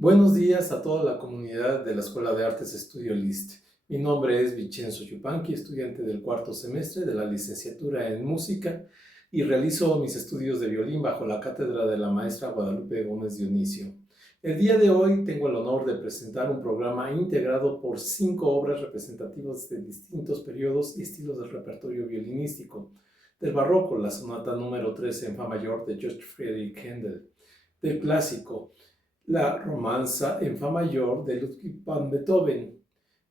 Buenos días a toda la comunidad de la Escuela de Artes Estudio List. Mi nombre es Vincenzo Yupanqui, estudiante del cuarto semestre de la licenciatura en música y realizo mis estudios de violín bajo la cátedra de la maestra Guadalupe Gómez Dionisio. El día de hoy tengo el honor de presentar un programa integrado por 5 obras representativas de distintos periodos y estilos del repertorio violinístico. Del barroco, la sonata número 13 en fa mayor de George Friedrich Händel. Del clásico, la romanza en fa mayor de Ludwig van Beethoven.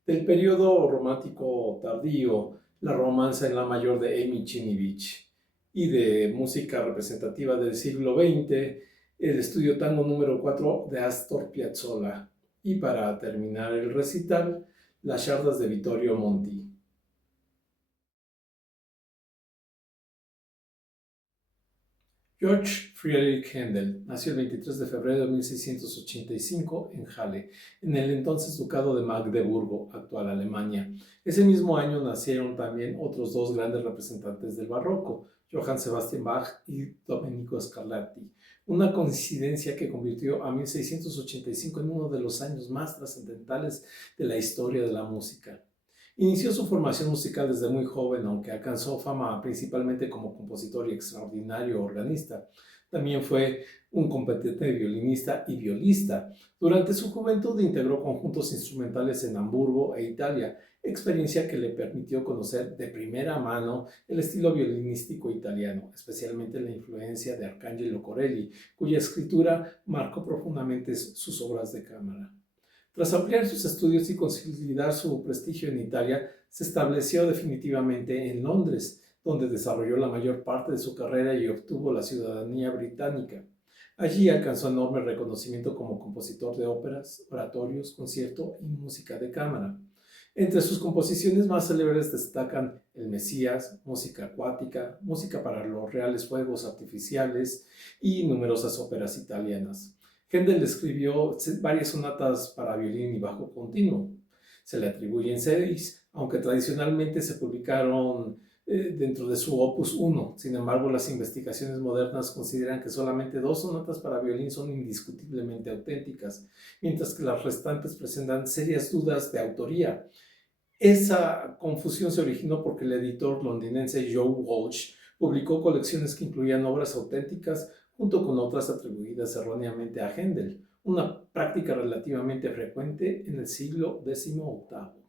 Del periodo romántico tardío, la romanza en la mayor de Amy Chiniwich. Y de música representativa del siglo XX, el estudio tango número 4 de Astor Piazzolla. Y para terminar el recital, las chardas de Vittorio Monti. George Friedrich Händel nació el 23 de febrero de 1685 en Halle, en el entonces Ducado de Magdeburgo, actual Alemania. Ese mismo año nacieron también otros dos grandes representantes del barroco, Johann Sebastian Bach y Domenico Scarlatti, una coincidencia que convirtió a 1685 en uno de los años más trascendentales de la historia de la música. Inició su formación musical desde muy joven, aunque alcanzó fama principalmente como compositor y extraordinario organista. También fue un competente violinista y violista. Durante su juventud integró conjuntos instrumentales en Hamburgo e Italia, experiencia que le permitió conocer de primera mano el estilo violinístico italiano, especialmente la influencia de Arcangelo Corelli, cuya escritura marcó profundamente sus obras de cámara. Tras ampliar sus estudios y consolidar su prestigio en Italia, se estableció definitivamente en Londres, donde desarrolló la mayor parte de su carrera y obtuvo la ciudadanía británica. Allí alcanzó enorme reconocimiento como compositor de óperas, oratorios, concierto y música de cámara. Entre sus composiciones más célebres destacan El Mesías, música acuática, música para los reales fuegos artificiales y numerosas óperas italianas. Händel escribió varias sonatas para violín y bajo continuo. Se le atribuyen 6, aunque tradicionalmente se publicaron dentro de su Opus 1. Sin embargo, las investigaciones modernas consideran que solamente 2 sonatas para violín son indiscutiblemente auténticas, mientras que las restantes presentan serias dudas de autoría. Esa confusión se originó porque el editor londinense Joe Walsh publicó colecciones que incluían obras auténticas junto con otras atribuidas erróneamente a Händel, una práctica relativamente frecuente en el siglo XVIII.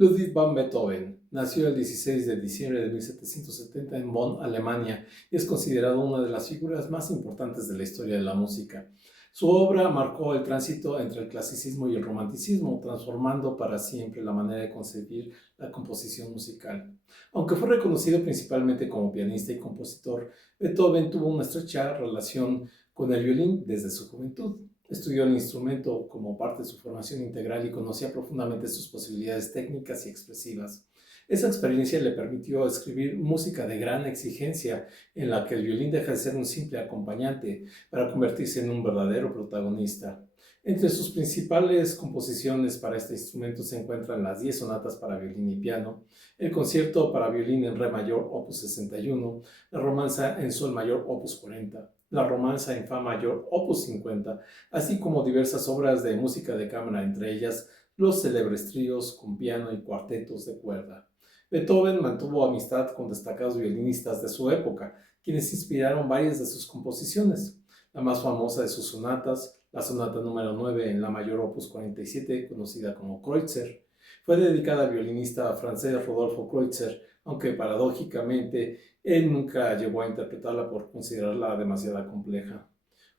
Ludwig van Beethoven nació el 16 de diciembre de 1770 en Bonn, Alemania, y es considerado una de las figuras más importantes de la historia de la música. Su obra marcó el tránsito entre el clasicismo y el romanticismo, transformando para siempre la manera de concebir la composición musical. Aunque fue reconocido principalmente como pianista y compositor, Beethoven tuvo una estrecha relación con el violín desde su juventud. Estudió el instrumento como parte de su formación integral y conocía profundamente sus posibilidades técnicas y expresivas. Esa experiencia le permitió escribir música de gran exigencia, en la que el violín deja de ser un simple acompañante para convertirse en un verdadero protagonista. Entre sus principales composiciones para este instrumento se encuentran las 10 sonatas para violín y piano, el concierto para violín en re mayor opus 61, la romanza en sol mayor opus 40, la romanza en fa mayor opus 50, así como diversas obras de música de cámara, entre ellas los célebres tríos con piano y cuartetos de cuerda. Beethoven mantuvo amistad con destacados violinistas de su época, quienes inspiraron varias de sus composiciones. La más famosa de sus sonatas, la sonata número 9 en la mayor opus 47, conocida como Kreutzer, fue dedicada al violinista francés Rodolfo Kreutzer, aunque paradójicamente él nunca llegó a interpretarla por considerarla demasiado compleja.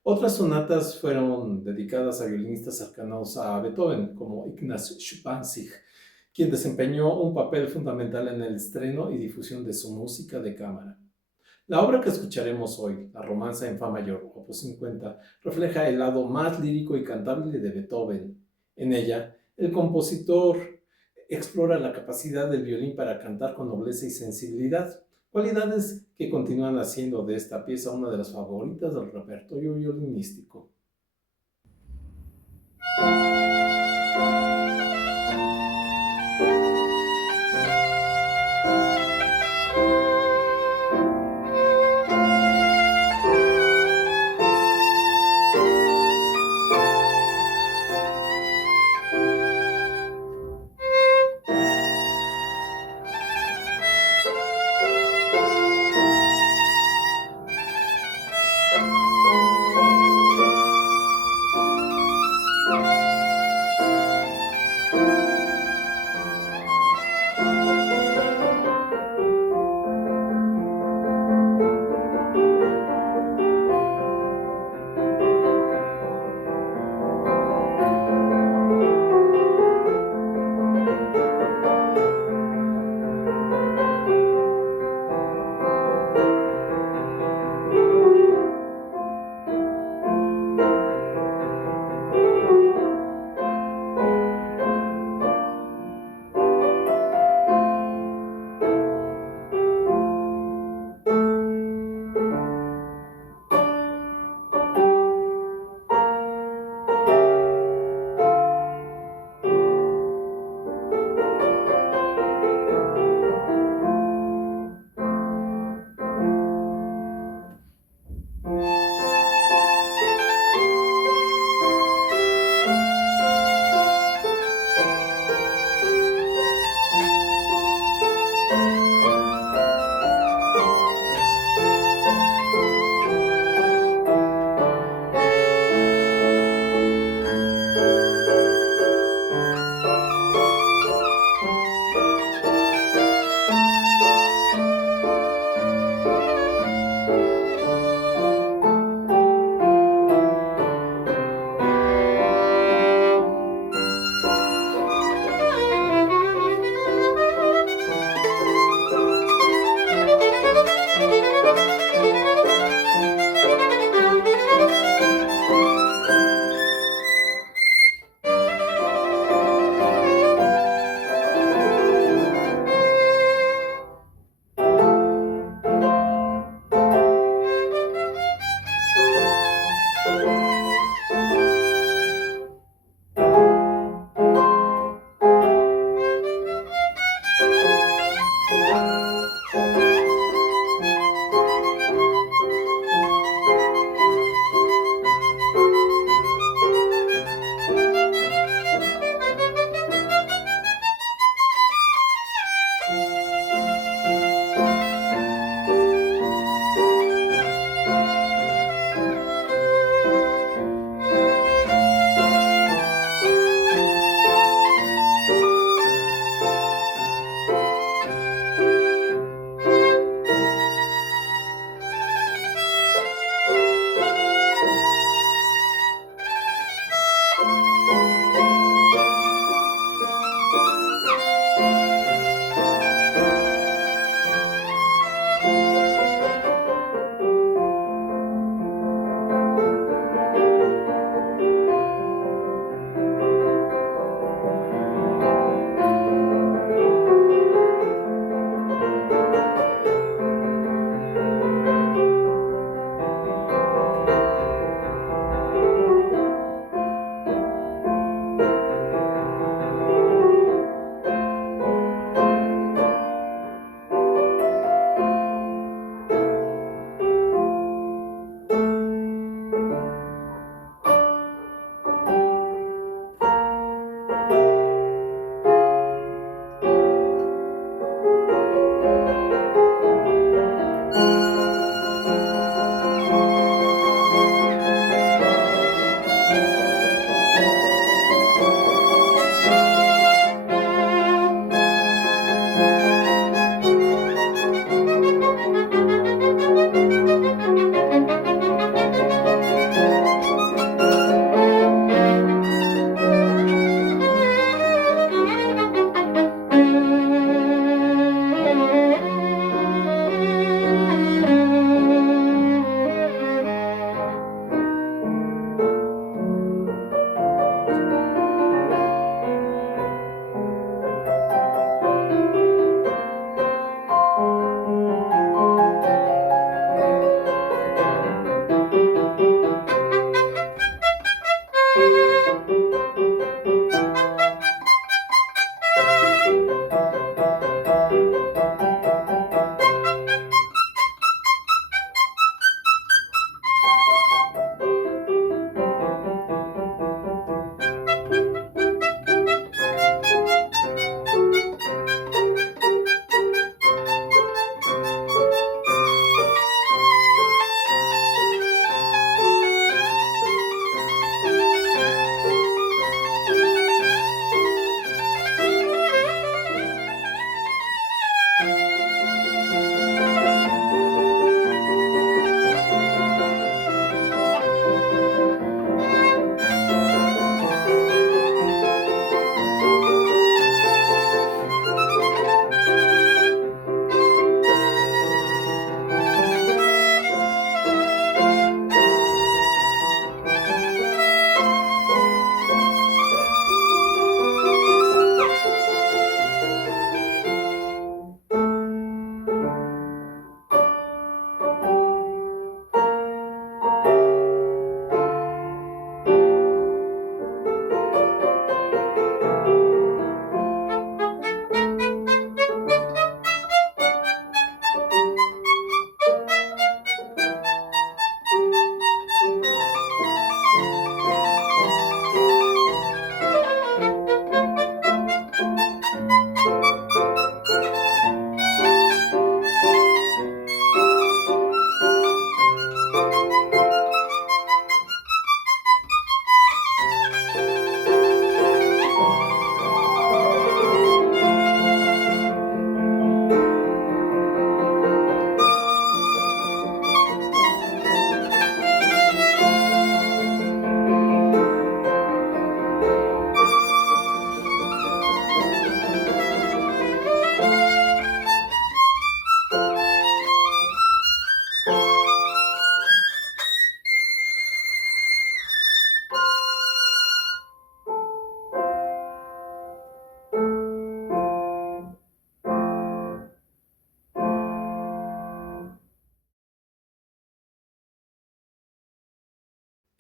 Otras sonatas fueron dedicadas a violinistas cercanos a Beethoven, como Ignaz Schuppanzig, quien desempeñó un papel fundamental en el estreno y difusión de su música de cámara. La obra que escucharemos hoy, la romanza en fa mayor, opus 50, refleja el lado más lírico y cantable de Beethoven. En ella, el compositor explora la capacidad del violín para cantar con nobleza y sensibilidad, cualidades que continúan haciendo de esta pieza una de las favoritas del repertorio violinístico.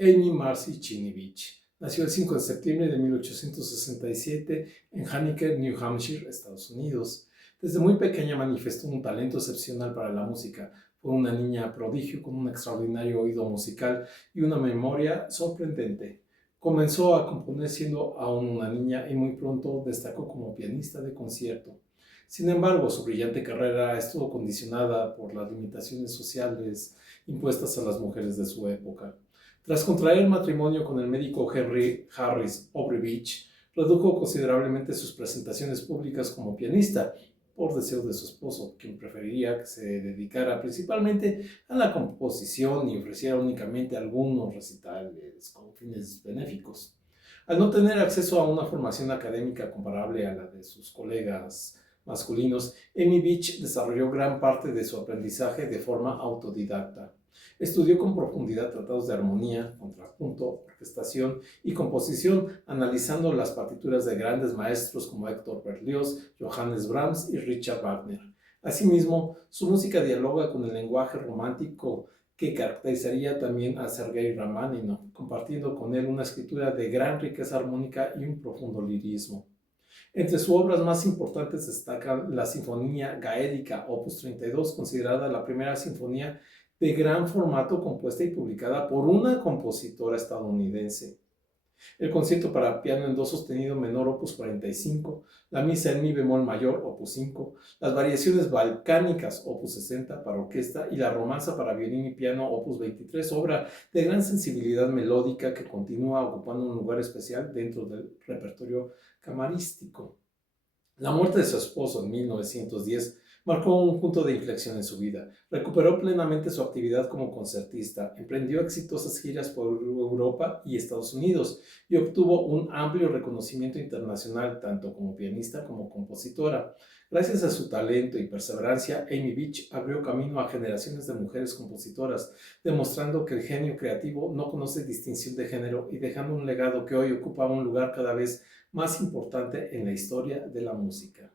Amy Marcy Chinevich nació el 5 de septiembre de 1867 en Hunnicutt, New Hampshire, Estados Unidos. Desde muy pequeña manifestó un talento excepcional para la música. Fue una niña prodigio con un extraordinario oído musical y una memoria sorprendente. Comenzó a componer siendo aún una niña y muy pronto destacó como pianista de concierto. Sin embargo, su brillante carrera estuvo condicionada por las limitaciones sociales impuestas a las mujeres de su época. Tras contraer matrimonio con el médico Henry Harris Obrevich, redujo considerablemente sus presentaciones públicas como pianista, por deseo de su esposo, quien preferiría que se dedicara principalmente a la composición y ofreciera únicamente algunos recitales con fines benéficos. Al no tener acceso a una formación académica comparable a la de sus colegas masculinos, Amy Beach desarrolló gran parte de su aprendizaje de forma autodidacta. Estudió con profundidad tratados de armonía, contrapunto, orquestación y composición, analizando las partituras de grandes maestros como Héctor Berlioz, Johannes Brahms y Richard Wagner. Asimismo, su música dialoga con el lenguaje romántico que caracterizaría también a Sergei Rachmaninoff, compartiendo con él una escritura de gran riqueza armónica y un profundo lirismo. Entre sus obras más importantes destacan la Sinfonía Gaélica, opus 32, considerada la primera sinfonía de gran formato compuesta y publicada por una compositora estadounidense. El concierto para piano en do sostenido menor, opus 45, la misa en mi bemol mayor, opus 5, las variaciones balcánicas, opus 60 para orquesta y la romanza para violín y piano, opus 23, obra de gran sensibilidad melódica que continúa ocupando un lugar especial dentro del repertorio camarístico. La muerte de su esposo en 1910 marcó un punto de inflexión en su vida. Recuperó plenamente su actividad como concertista, emprendió exitosas giras por Europa y Estados Unidos y obtuvo un amplio reconocimiento internacional tanto como pianista como compositora. Gracias a su talento y perseverancia, Amy Beach abrió camino a generaciones de mujeres compositoras, demostrando que el genio creativo no conoce distinción de género y dejando un legado que hoy ocupa un lugar cada vez más importante en la historia de la música.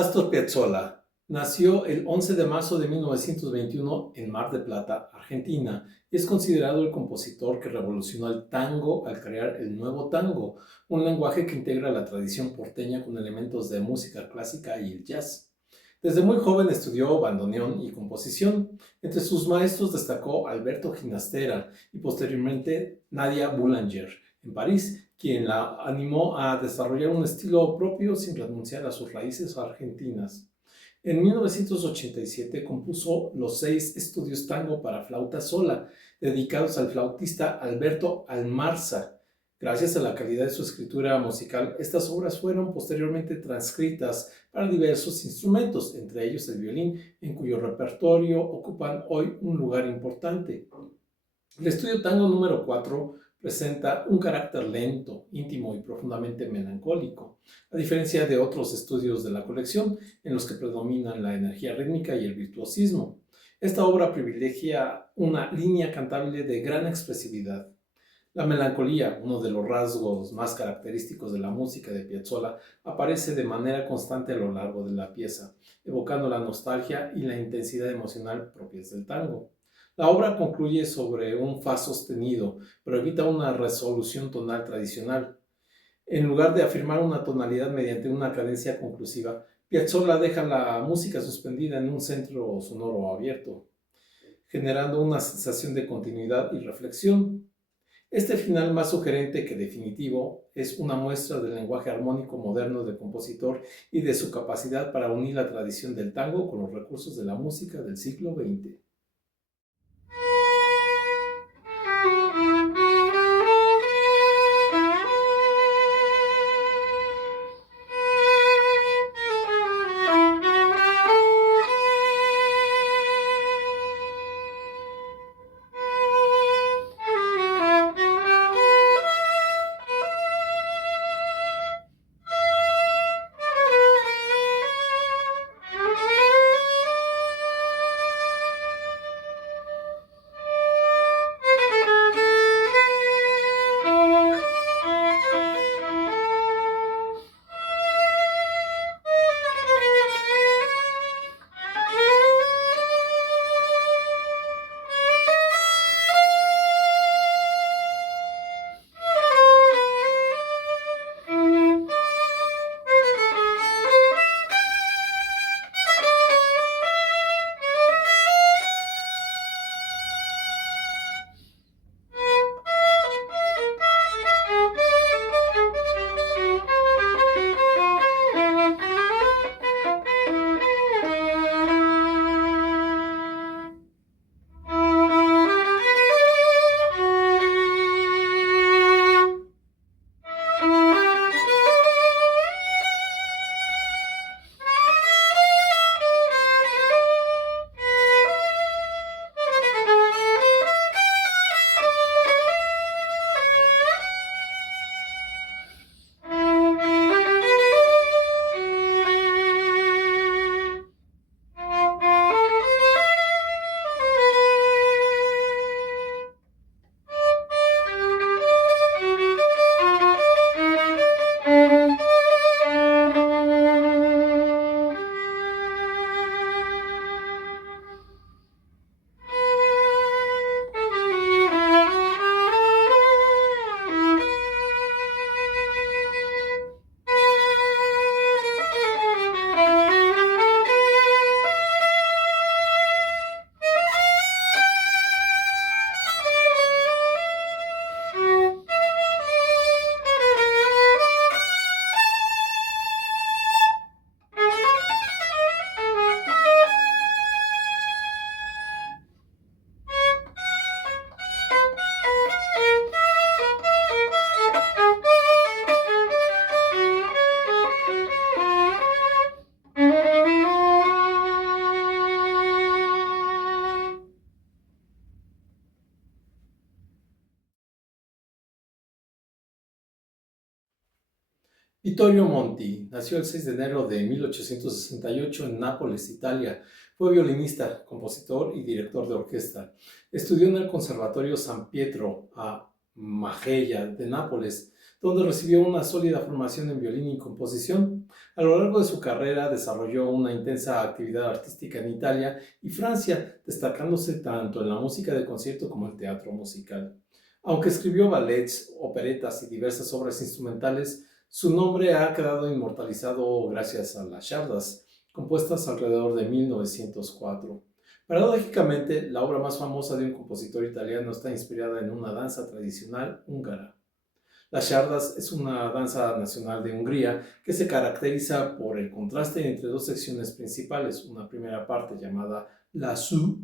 Astor Piazzolla nació el 11 de marzo de 1921 en Mar del Plata, Argentina, y es considerado el compositor que revolucionó el tango al crear el nuevo tango, un lenguaje que integra la tradición porteña con elementos de música clásica y el jazz. Desde muy joven estudió bandoneón y composición. Entre sus maestros destacó Alberto Ginastera y posteriormente Nadia Boulanger en París, quien la animó a desarrollar un estilo propio sin renunciar a sus raíces argentinas. En 1987 compuso los 6 estudios tango para flauta sola, dedicados al flautista Alberto Almarza. Gracias a la calidad de su escritura musical, estas obras fueron posteriormente transcritas para diversos instrumentos, entre ellos el violín, en cuyo repertorio ocupan hoy un lugar importante. El estudio tango número 4 presenta un carácter lento, íntimo y profundamente melancólico, a diferencia de otros estudios de la colección en los que predominan la energía rítmica y el virtuosismo. Esta obra privilegia una línea cantable de gran expresividad. La melancolía, uno de los rasgos más característicos de la música de Piazzolla, aparece de manera constante a lo largo de la pieza, evocando la nostalgia y la intensidad emocional propias del tango. La obra concluye sobre un fa sostenido, pero evita una resolución tonal tradicional. En lugar de afirmar una tonalidad mediante una cadencia conclusiva, Piazzolla deja la música suspendida en un centro sonoro abierto, generando una sensación de continuidad y reflexión. Este final, más sugerente que definitivo, es una muestra del lenguaje armónico moderno del compositor y de su capacidad para unir la tradición del tango con los recursos de la música del siglo XX. Vittorio Monti nació el 6 de enero de 1868 en Nápoles, Italia. Fue violinista, compositor y director de orquesta. Estudió en el Conservatorio San Pietro a Mageia de Nápoles, donde recibió una sólida formación en violín y composición. A lo largo de su carrera desarrolló una intensa actividad artística en Italia y Francia, destacándose tanto en la música de concierto como el teatro musical. Aunque escribió ballets, operetas y diversas obras instrumentales, su nombre ha quedado inmortalizado gracias a las chardas, compuestas alrededor de 1904. Paradójicamente, la obra más famosa de un compositor italiano está inspirada en una danza tradicional húngara. Las chardas es una danza nacional de Hungría que se caracteriza por el contraste entre dos secciones principales, una primera parte llamada lassù,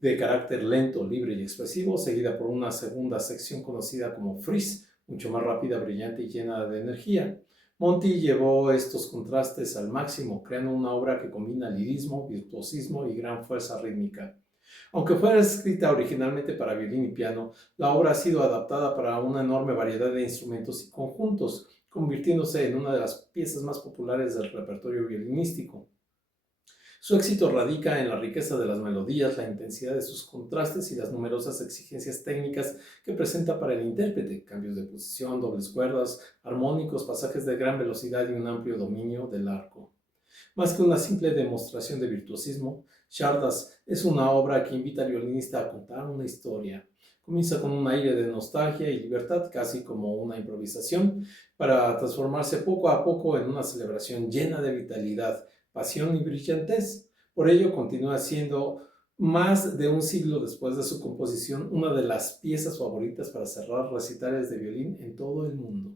de carácter lento, libre y expresivo, seguida por una segunda sección conocida como fris, mucho más rápida, brillante y llena de energía. Monti llevó estos contrastes al máximo, creando una obra que combina lirismo, virtuosismo y gran fuerza rítmica. Aunque fuera escrita originalmente para violín y piano, la obra ha sido adaptada para una enorme variedad de instrumentos y conjuntos, convirtiéndose en una de las piezas más populares del repertorio violinístico. Su éxito radica en la riqueza de las melodías, la intensidad de sus contrastes y las numerosas exigencias técnicas que presenta para el intérprete: cambios de posición, dobles cuerdas, armónicos, pasajes de gran velocidad y un amplio dominio del arco. Más que una simple demostración de virtuosismo, Chardas es una obra que invita al violinista a contar una historia. Comienza con un aire de nostalgia y libertad, casi como una improvisación, para transformarse poco a poco en una celebración llena de vitalidad, pasión y brillantez. Por ello, continúa siendo, más de un siglo después de su composición, una de las piezas favoritas para cerrar recitales de violín en todo el mundo.